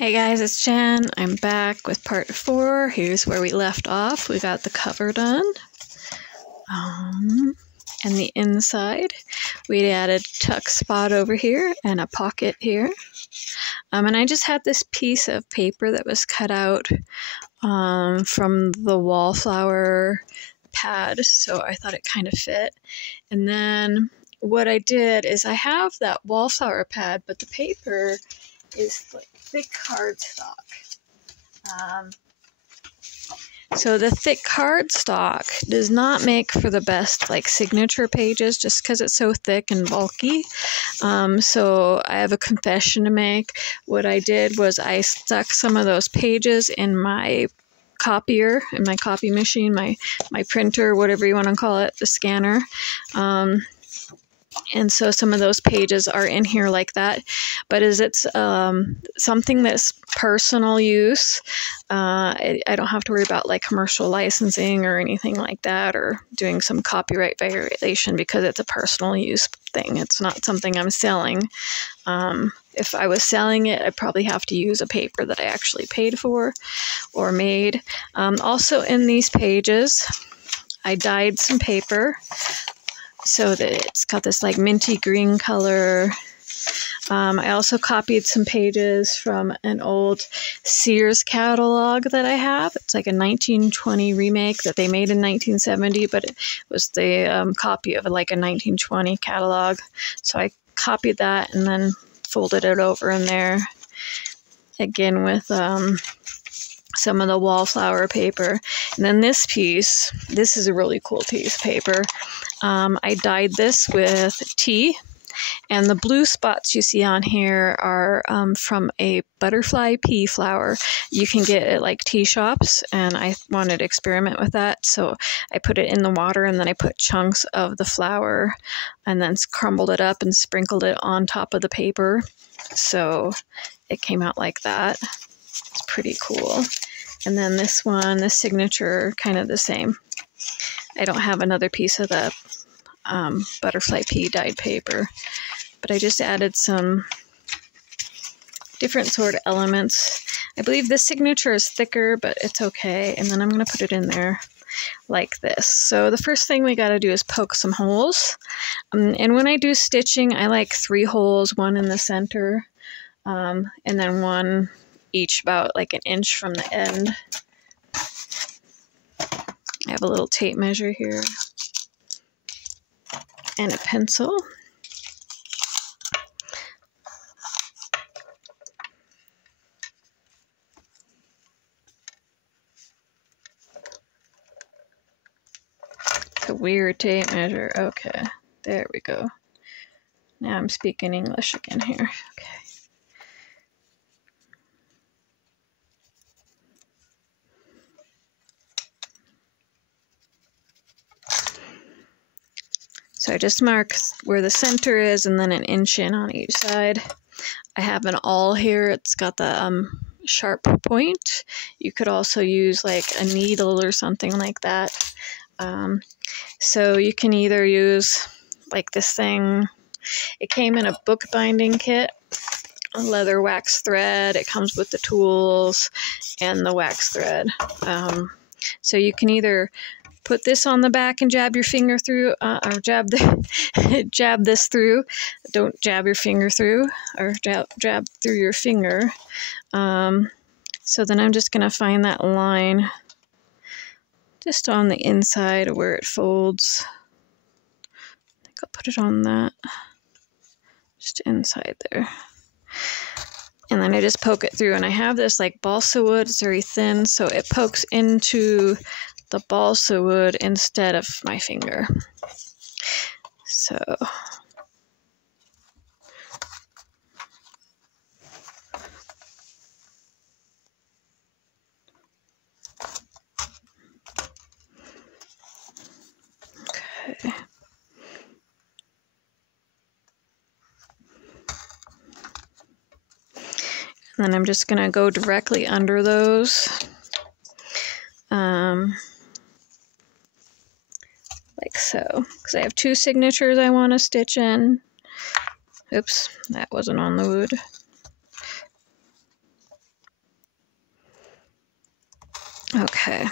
Hey guys, it's Jen. I'm back with part 4. Here's where we left off. We got the cover done. And the inside, we added a tuck spot over here and a pocket here. And I just had this piece of paper that was cut out from the wallflower pad, so I thought it kind of fit. And then what I did is I have that wallflower pad, but the paper is like thick cardstock. So the thick cardstock does not make for the best like signature pages just because it's so thick and bulky. So I have a confession to make. What I did was I stuck some of those pages in my copier, in my copy machine, my printer, whatever you want to call it, the scanner. And so some of those pages are in here like that. But as it's something that's personal use, I don't have to worry about like commercial licensing or anything like that, or doing some copyright violation because it's a personal use thing. It's not something I'm selling. If I was selling it, I'd probably have to use a paper that I actually paid for or made. Also in these pages, I dyed some paper so that it's got this like minty green color. I also copied some pages from an old Sears catalog that I have. It's like a 1920 remake that they made in 1970, but it was the copy of like a 1920 catalog. So I copied that and then folded it over in there again with some of the wallflower paper. And then this piece, this is a really cool piece of paper. I dyed this with tea, and the blue spots you see on here are from a butterfly pea flower. You can get it at like tea shops, and I wanted to experiment with that, so I put it in the water and then I put chunks of the flower and then crumbled it up and sprinkled it on top of the paper, so it came out like that. It's pretty cool. And then this one, the signature, kind of the same. I don't have another piece of the butterfly pea dyed paper, but I just added some different sort of elements. I believe this signature is thicker, but it's okay. And then I'm going to put it in there like this. So the first thing we got to do is poke some holes. And when I do stitching, I like 3 holes, one in the center, and then one each about like an inch from the end. I have a little tape measure here and a pencil. It's a weird tape measure. Okay, there we go. Now I'm speaking English again here. Okay. So I just mark where the center is and then an inch in on each side. I have an awl here. It's got the sharp point. You could also use like a needle or something like that. So you can either use like this thing. It came in a bookbinding kit, a leather wax thread. It comes with the tools and the wax thread. So you can either put this on the back and jab your finger through, or jab this through. Don't jab your finger through, or jab through your finger. So then I'm just going to find that line just on the inside where it folds. I think I'll put it on that, just inside there. And then I just poke it through, and I have this like balsa wood. It's very thin, so it pokes into the balsa wood instead of my finger. So okay. And then I'm just going to go directly under those. Like so, because I have 2 signatures I want to stitch in. Oops, that wasn't on the wood. Okay.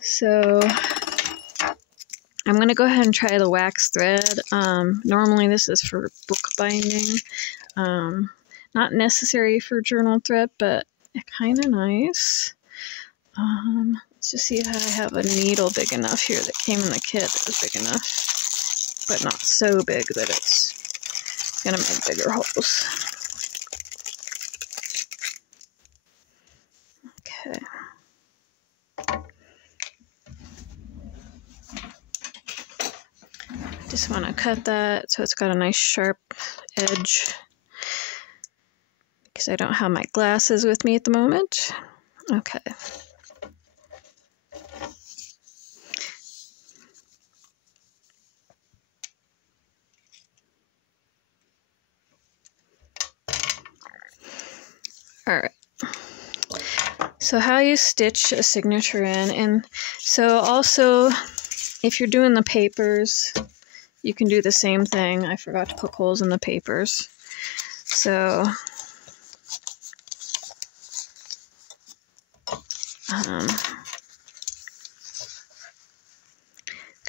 So I'm going to go ahead and try the wax thread. Normally this is for book binding. Not necessary for journal thread, but kind of nice. Let's just see if I have a needle big enough here that came in the kit that was big enough, but not so big that it's going to make bigger holes. Okay. Just want to cut that so it's got a nice sharp edge, because I don't have my glasses with me at the moment. Okay. All right. So how you stitch a signature in, and so also if you're doing the papers, you can do the same thing. I forgot to poke holes in the papers. So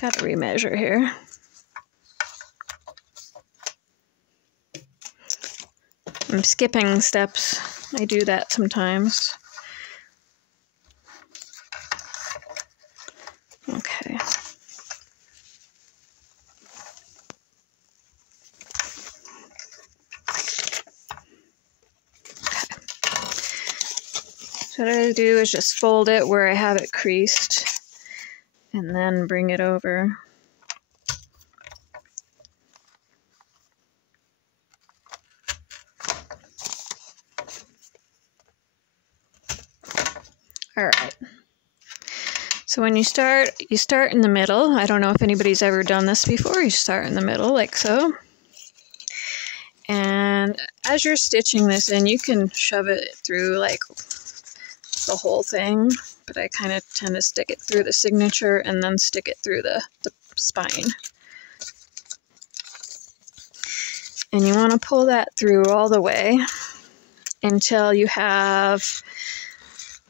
got to remeasure here. I'm skipping steps. I do that sometimes. Okay. So what I do is just fold it where I have it creased and then bring it over. All right. So when you start in the middle. I don't know if anybody's ever done this before. You start in the middle like so. And as you're stitching this in, you can shove it through like the whole thing, but I kind of tend to stick it through the signature and then stick it through the spine. And you want to pull that through all the way until you have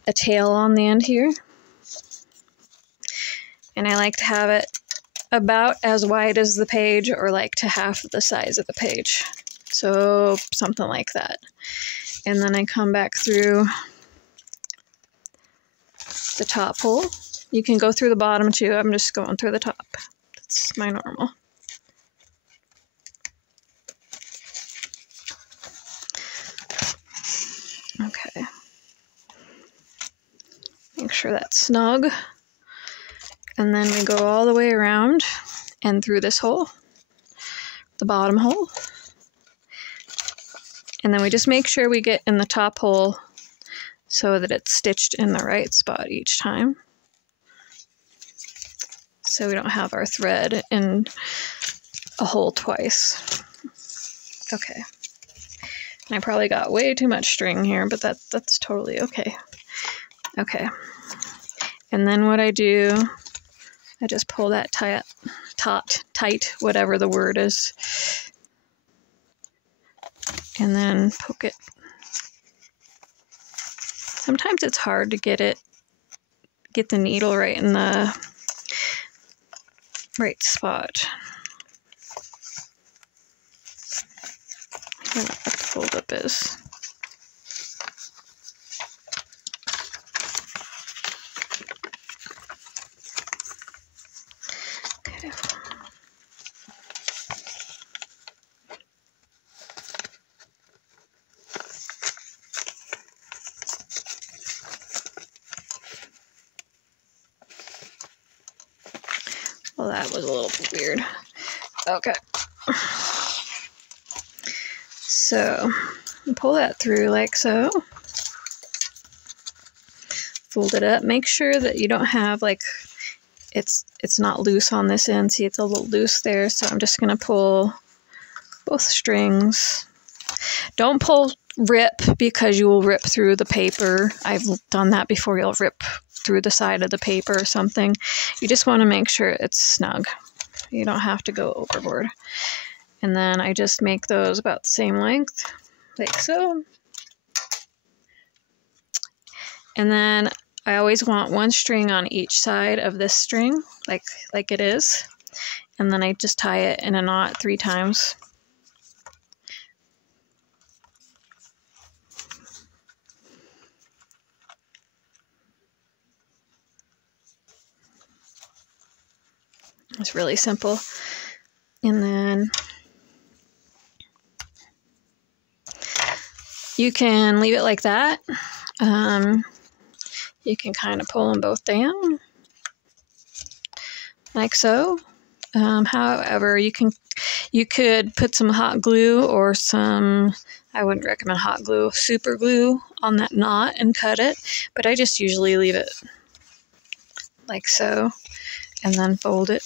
a tail on the end here. And I like to have it about as wide as the page, or like to half the size of the page. So something like that. And then I come back through the top hole. You can go through the bottom too. I'm just going through the top. That's my normal. Okay. Make sure that's snug. And then we go all the way around and through this hole, the bottom hole. And then we just make sure we get in the top hole so that it's stitched in the right spot each time. So we don't have our thread in a hole twice. Okay. And I probably got way too much string here, but that's totally okay. Okay. And then what I do, I just pull that tight, whatever the word is, and then poke it. Sometimes it's hard to get the needle right in the right spot. I don't know what the fold up is. Okay. Well, that was a little weird. Okay. So, pull that through like so. Fold it up. Make sure that you don't have like, it's not loose on this end. See, it's a little loose there. So I'm just going to pull both strings. Don't pull rip, because you will rip through the paper. I've done that before. You'll rip through the side of the paper or something. You just want to make sure it's snug. You don't have to go overboard. And then I just make those about the same length, like so. And then I always want one string on each side of this string, like it is. And then I just tie it in a knot 3 times. It's really simple. And then you can leave it like that. You can kind of pull them both down, like so. However, you could put some hot glue or some, I wouldn't recommend hot glue, super glue on that knot and cut it, but I just usually leave it like so and then fold it.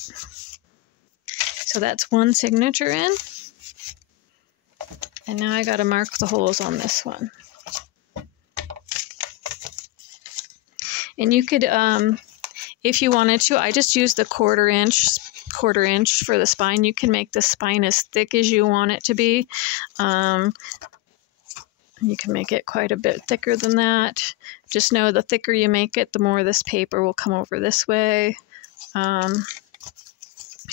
So that's one signature in. And now I got to mark the holes on this one. And you could, if you wanted to, I just used the quarter inch for the spine. You can make the spine as thick as you want it to be. You can make it quite a bit thicker than that. Just know the thicker you make it, the more this paper will come over this way. So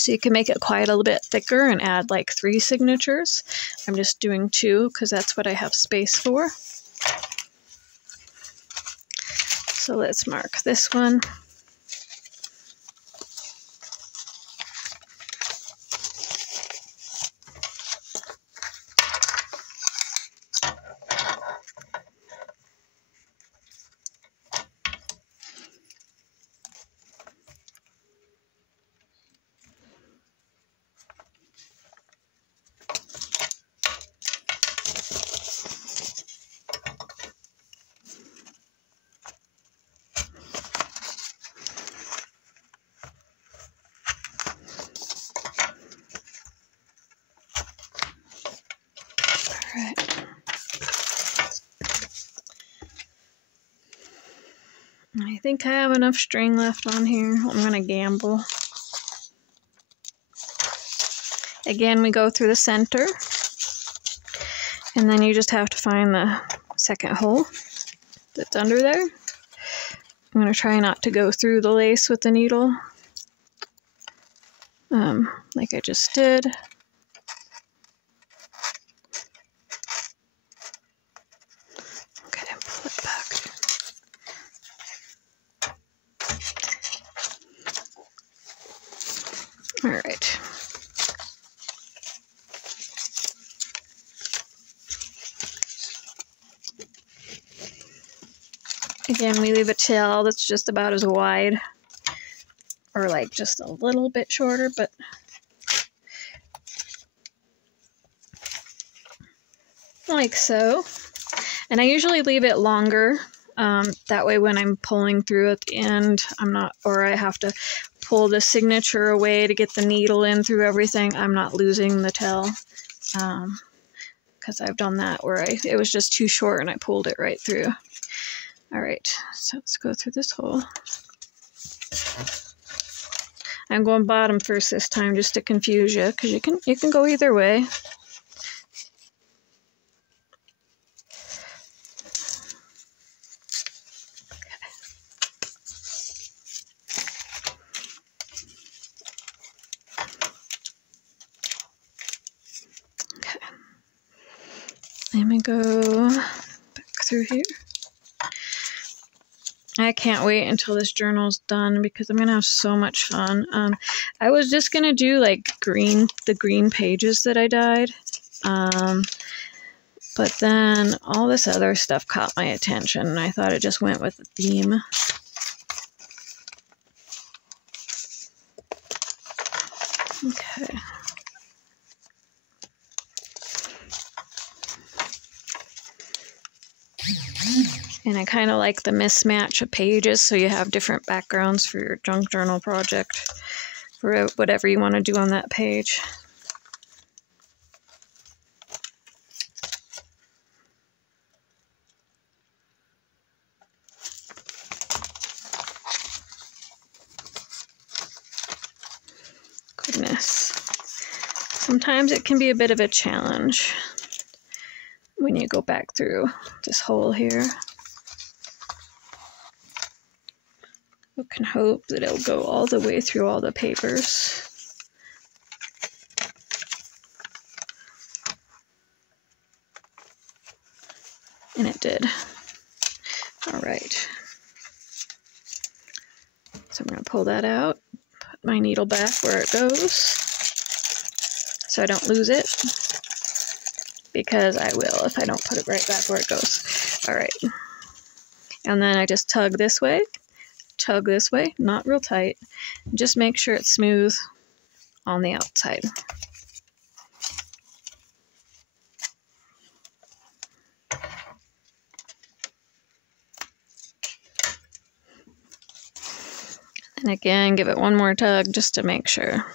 you can make it quite a little bit thicker and add like 3 signatures. I'm just doing 2 because that's what I have space for. So let's mark this one. Alright. I think I have enough string left on here. I'm going to gamble. Again, we go through the center. And then you just have to find the second hole that's under there. I'm going to try not to go through the lace with the needle. Like I just did. Okay, pull it back. All right. Again, we leave a tail that's just about as wide, or like just a little bit shorter, but like so. And I usually leave it longer. That way when I'm pulling through at the end, or I have to pull the signature away to get the needle in through everything, I'm not losing the tail. Because I've done that where it was just too short and I pulled it right through. All right, so let's go through this hole. I'm going bottom first this time just to confuse you, because you can go either way. Okay. Let me go back through here. I can't wait until this journal's done because I'm going to have so much fun. I was just going to do like the green pages that I dyed. But then all this other stuff caught my attention and I thought it just went with the theme. Okay. And I kind of like the mismatch of pages, so you have different backgrounds for your junk journal project, for whatever you want to do on that page. Goodness. Sometimes it can be a bit of a challenge when you go back through this hole here. You can hope that it'll go all the way through all the papers. And it did. All right. So I'm going to pull that out, put my needle back where it goes so I don't lose it, because I will if I don't put it right back where it goes. All right. And then I just tug this way, not real tight. Just make sure it's smooth on the outside. And again, give it one more tug just to make sure.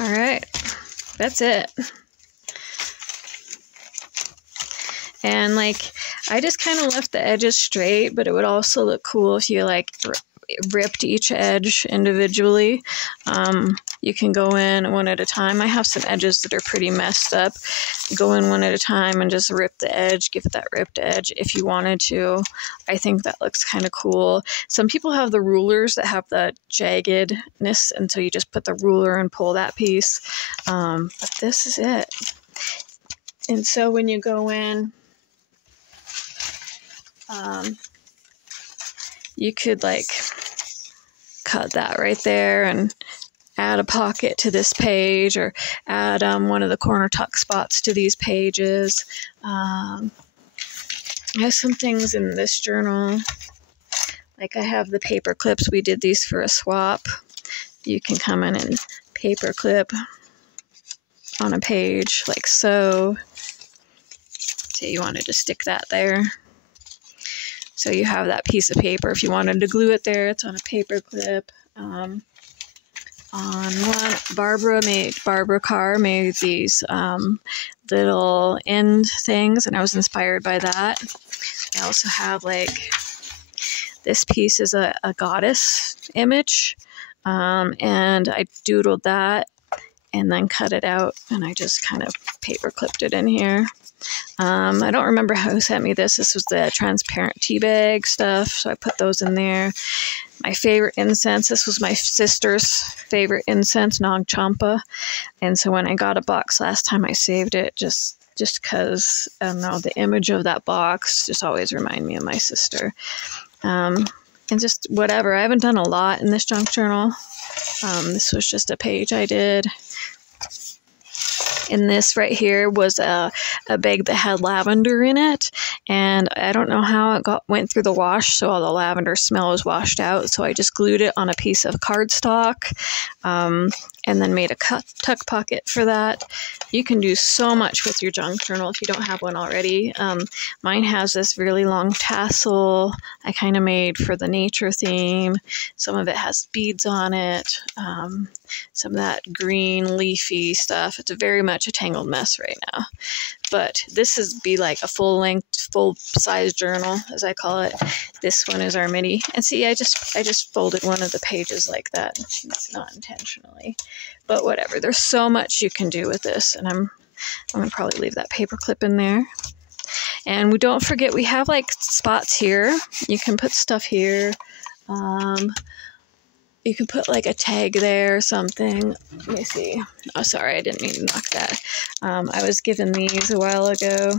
All right, that's it. And like, I just kind of left the edges straight, but it would also look cool if you like ripped each edge individually. You can go in one at a time. I have some edges that are pretty messed up. Go in one at a time and just rip the edge, give it that ripped edge if you wanted to. I think that looks kind of cool. Some people have the rulers that have the jaggedness, and so you just put the ruler and pull that piece. But this is it. And so when you go in, you could like cut that right there and add a pocket to this page, or add one of the corner tuck spots to these pages. I have some things in this journal, like I have the paper clips. We did these for a swap. You can come in and paper clip on a page like so. Say you wanted to stick that there. So you have that piece of paper. If you wanted to glue it there, it's on a paper clip. On one, Barbara Carr made these little end things, and I was inspired by that. I also have like, this piece is a goddess image, and I doodled that and then cut it out, and I just kind of paper clipped it in here. I don't remember who sent me this. This was the transparent tea bag stuff, so I put those in there. My favorite incense, this was my sister's favorite incense, Nag Champa. And so when I got a box last time, I saved it just because, I don't know, the image of that box just always remind me of my sister. And just whatever. I haven't done a lot in this junk journal. This was just a page I did. And this right here was a bag that had lavender in it, and I don't know how it went through the wash, so all the lavender smell was washed out. So I just glued it on a piece of cardstock, and then made a tuck pocket for that. You can do so much with your junk journal if you don't have one already. Mine has this really long tassel I kind of made for the nature theme. Some of it has beads on it. Some of that green leafy stuff. It's very much a tangled mess right now. But this is be like a full-length, full-size journal, as I call it. This one is our mini. And see, I just folded one of the pages like that. It's not intentionally. But whatever. There's so much you can do with this. And I'm going to probably leave that paper clip in there. And we don't forget, we have like spots here. You can put stuff here. You can put like a tag there or something. Let me see. Oh, sorry, I didn't mean to knock that. I was given these a while ago.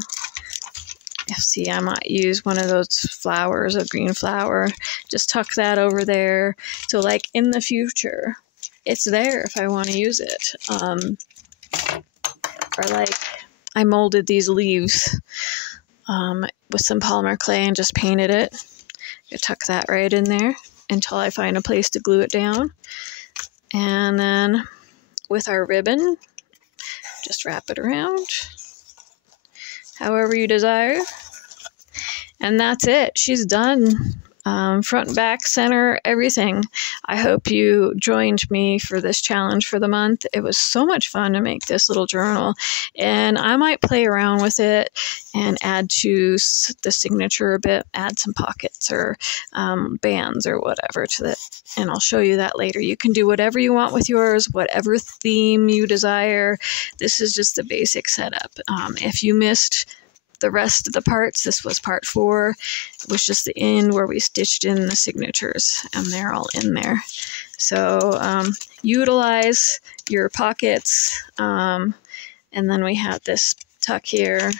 See, I might use one of those flowers, a green flower. Just tuck that over there. So like in the future, it's there if I want to use it. Or like I molded these leaves with some polymer clay and just painted it. You tuck that right in there until I find a place to glue it down. And then with our ribbon, just wrap it around however you desire. And that's it. She's done. front and back, center, everything. I hope you joined me for this challenge for the month. It was so much fun to make this little journal, and I might play around with it and add to the signature a bit, add some pockets or bands or whatever to it, and I'll show you that later. You can do whatever you want with yours, whatever theme you desire. This is just the basic setup. If you missed the rest of the parts, this was part 4. It was just the end where we stitched in the signatures, and they're all in there. So utilize your pockets, and then we have this tuck here,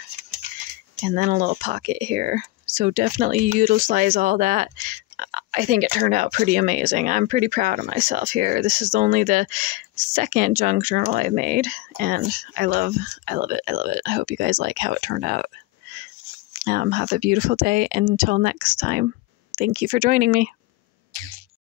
and then a little pocket here. So definitely utilize all that. I think it turned out pretty amazing. I'm pretty proud of myself here. This is only the second junk journal I've made, and I love it. I love it. I hope you guys like how it turned out. Have a beautiful day, and until next time, thank you for joining me.